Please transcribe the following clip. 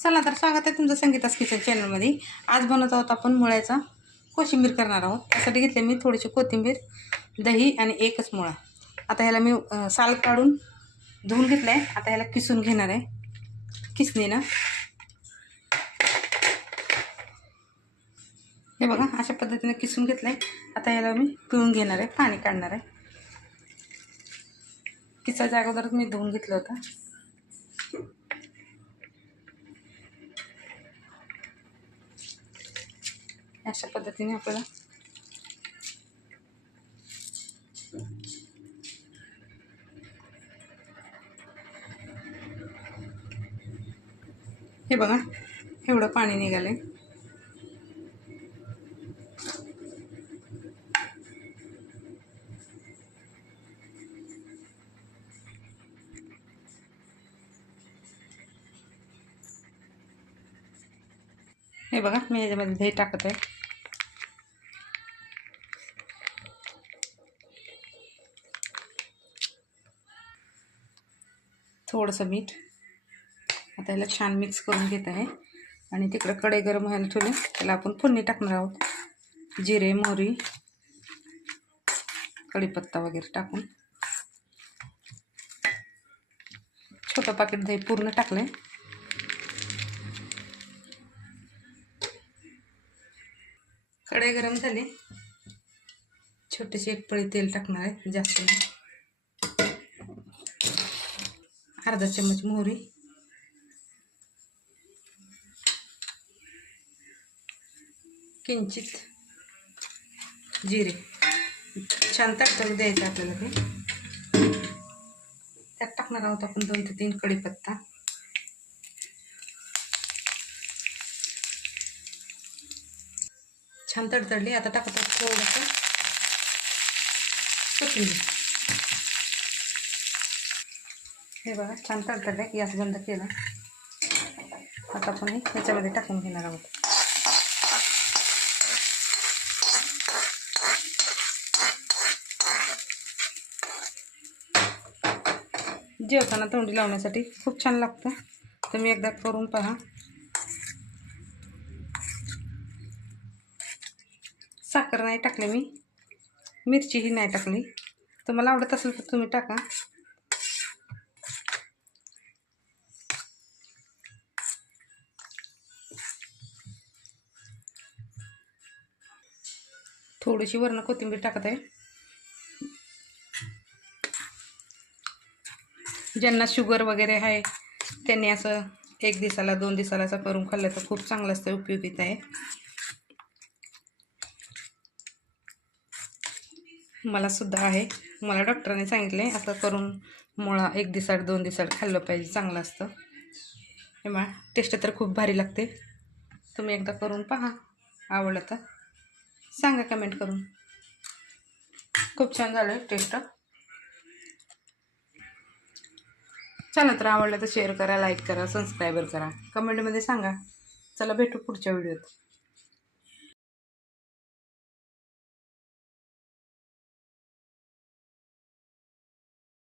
चला तर स्वागत आहे तुमचं संगीतास किचन चॅनलमध्ये आज बनवत आहोत आपण मुळ्याचा कोशिंबीर करणार आहोत. त्यासाठी घेतले मी थोडीशी कोथिंबीर दही आणि एकच मुळा. आता ह्याला मी साल काढून धुवून घेतलं आहे आता ह्याला किसून घेणार आहे. किसणीनं हे बघा अशा पद्धतीने किसून घेतलं आहे आता ह्याला मी पिळून घेणार आहे पाणी काढणार आहे. किसाच्या अगोदरच मी धुवून घेतलं होतं. अशा पद्धतीने आपल्याला हे बघा एवढं पाणी निघालंय. हे बघा मी ह्याच्यामध्ये दही टाकत आहे थोडंसं मीठ. आता याला छान मिक्स करून घेत आहे. आणि तिकडं कढई गरम व्हायला ठेवले. त्याला आपण फोडणी टाकणार आहोत. जिरे मोहरी कढीपत्ता वगैरे टाकून. छोटं पाकिट दही पूर्ण टाकलं आहे कढाई गरम झाली. छोटीशी एक पळी तेल टाकणार आहे जास्त अर्धा चम्मच मोहरी. किंचित जिरे. छान तडतडू द्यायचं आपल्याला ते. त्यात टाकणार आहोत आपण दोन ते तीन कढीपत्ता. छान तडतडली. आता टाकत थोडंसं कोथिंबीर. हे बघा छान तडतडले. गॅस बंद केला. आता आपण ह्याच्यामध्ये टाकून घेणार आहोत. जेवताना तोंडी लावण्यासाठी खूप छान लागतं. तुम्ही एकदा करून पहा. साखर नाही टाकली मी. मिरचीही नाही टाकली. तुम्हाला आवडत असेल तर तुम्ही टाका. थोडीशी वरण कोथिंबीर टाकत आहे. ज्यांना शुगर वगैरे आहे त्यांनी असं एक दिवसाला दोन दिवसाला असं करून खाल्लं तर खूप चांगलं असतं उपयोगित आहे. मला सुद्धा आहे. मला डॉक्टरांनी सांगितले असं करून मुळा एक दिसाड दोन दिसाड खाल्लं पाहिजे चांगलं असतं. हे मा टेस्ट तर खूप भारी लागते. तुम्ही एकदा करून पहा आवडलं तर. सांगा कमेंट करून. खूप छान झालं आहे टेस्ट चला तर आवडलं तर शेअर करा लाईक करा सबस्क्राईबर करा. कमेंटमध्ये सांगा. चला भेटू पुढच्या व्हिडिओत